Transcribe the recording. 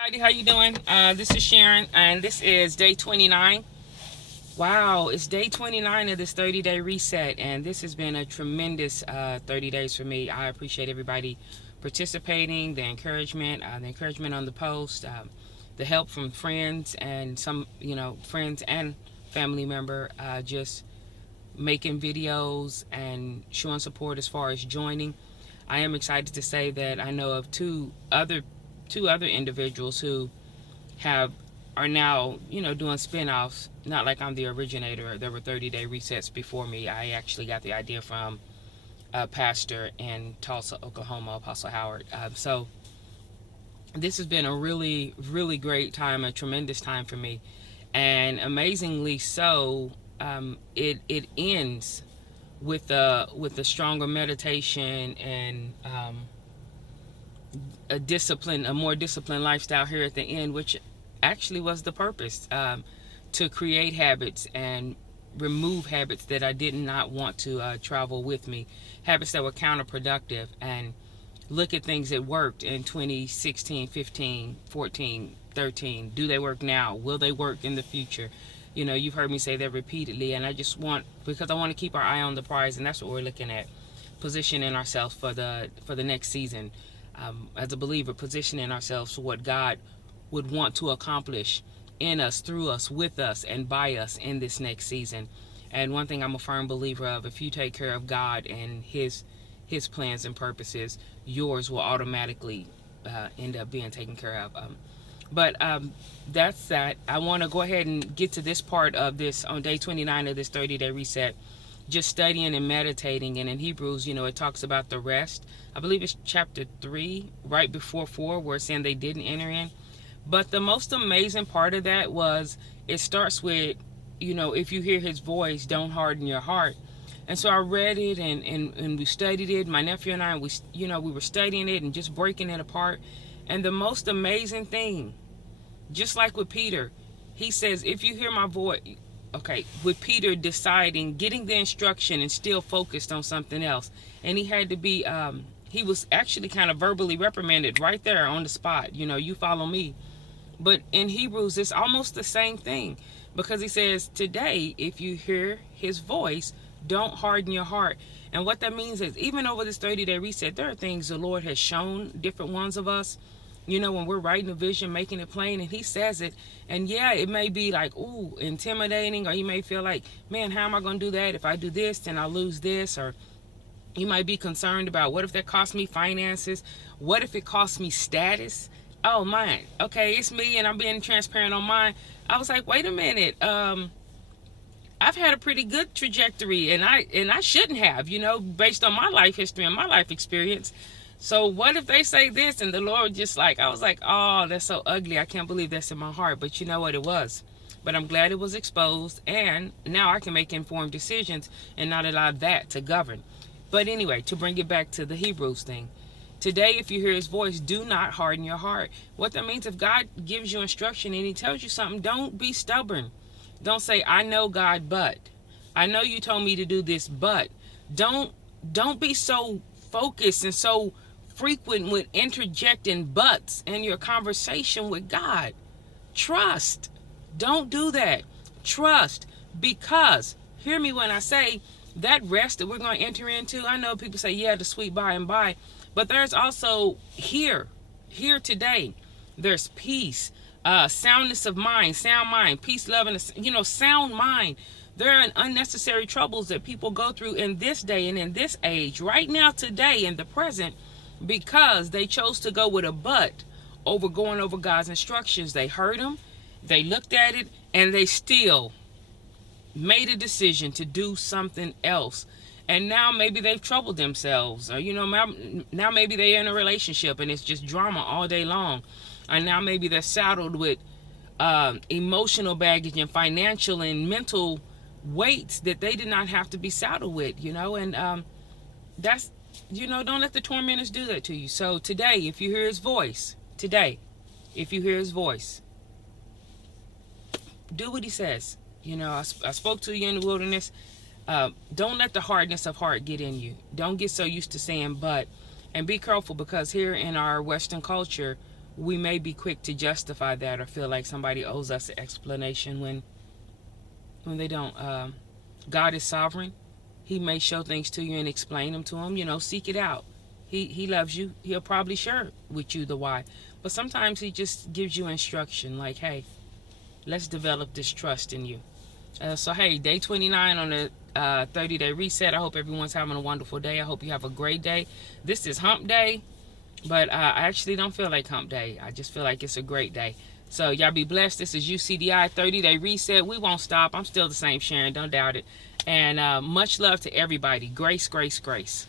How you doing? This is Sharon, and this is day 29. Wow, it's day 29 of this 30-day reset, and this has been a tremendous 30 days for me. I appreciate everybody participating, the encouragement on the post, the help from friends and some, friends and family member, just making videos and showing support as far as joining. I am excited to say that I know of two other individuals who are now doing spin-offs. Not like I'm the originator. There were 30-day resets before me. I actually got the idea from a pastor in Tulsa, Oklahoma, Apostle Howard. So this has been a really, really great time, a tremendous time for me, and amazingly so. It ends with a stronger meditation and a more disciplined lifestyle here at the end, which actually was the purpose, to create habits and remove habits that I did not want to travel with me, habits that were counterproductive, and look at things that worked in 2016, 15, 14, 13. Do they work now? Will they work in the future? You've heard me say that repeatedly, and because I want to keep our eye on the prize, and that's what we're looking at, positioning ourselves for the next season. As a believer, positioning ourselves for what God would want to accomplish in us, through us, with us, and by us in this next season. And one thing I'm a firm believer of: if you take care of God and His plans and purposes, yours will automatically end up being taken care of. But that's that. I want to go ahead and get to this part of this on day 29 of this 30-day reset. Just studying and meditating, and in Hebrews, it talks about the rest. I believe it's chapter 3, right before 4, where it's saying they didn't enter in. But the most amazing part of that was, it starts with, if you hear His voice, don't harden your heart. And so I read it and we studied it. My nephew and I, we were studying it and just breaking it apart. And the most amazing thing, just like with Peter, he says, if you hear my voice. Okay, with Peter deciding, getting the instruction and still focused on something else. And he had to be, he was actually kind of verbally reprimanded right there on the spot. You follow me. But in Hebrews, it's almost the same thing, because he says, today, if you hear His voice, don't harden your heart. And what that means is, even over this 30-day reset, there are things the Lord has shown different ones of us. When we're writing a vision, making it plain, and He says it, and yeah, it may be like, ooh, intimidating, or you may feel like, man, how am I going to do that? If I do this, then I'll lose this. Or you might be concerned about, what if that costs me finances? What if it costs me status? Oh, mine. Okay, it's me, and I'm being transparent on mine. I was like, wait a minute. I've had a pretty good trajectory, and I shouldn't have, based on my life history and my life experience. So what if they say this, and the Lord I was like, oh, that's so ugly. I can't believe that's in my heart. But you know what? It was. But I'm glad it was exposed, and now I can make informed decisions and not allow that to govern. But anyway, to bring it back to the Hebrews thing. Today, if you hear His voice, do not harden your heart. What that means, if God gives you instruction and He tells you something, don't be stubborn. Don't say, I know, God, but. I know you told me to do this, but. Don't be so focused and so frequent with interjecting buts in your conversation with God. Trust. Don't do that. Trust. Because, hear me when I say, that rest that we're going to enter into, I know people say, yeah, the sweet by and by, but there's also here today, there's peace, soundness of mind, sound mind, peace, love, and sound mind. There are unnecessary troubles that people go through in this day and in this age, right now, today, in the present, because they chose to go with a but over going over God's instructions. They heard Him, they looked at it, and they still made a decision to do something else. And now maybe they've troubled themselves, or now maybe they're in a relationship and it's just drama all day long. And now maybe they're saddled with emotional baggage and financial and mental weights that they did not have to be saddled with, and that's, don't let the tormentors do that to you. So today, if you hear His voice, do what He says. I spoke to you in the wilderness. Don't let the hardness of heart get in you. Don't get so used to saying but. And be careful, because here in our Western culture, we may be quick to justify that or feel like somebody owes us an explanation when they don't. God is sovereign. He may show things to you and explain them to him. You know, seek it out. He loves you. He'll probably share with you the why. But sometimes he just gives you instruction like, hey, let's develop this trust in you. So, hey, day 29 on the 30-day reset. I hope everyone's having a wonderful day. I hope you have a great day. This is hump day, but I actually don't feel like hump day. I just feel like it's a great day. So, y'all be blessed. This is UCDI 30-day reset. We won't stop. I'm still the same Sharon. Don't doubt it. And much love to everybody. Grace, grace, grace.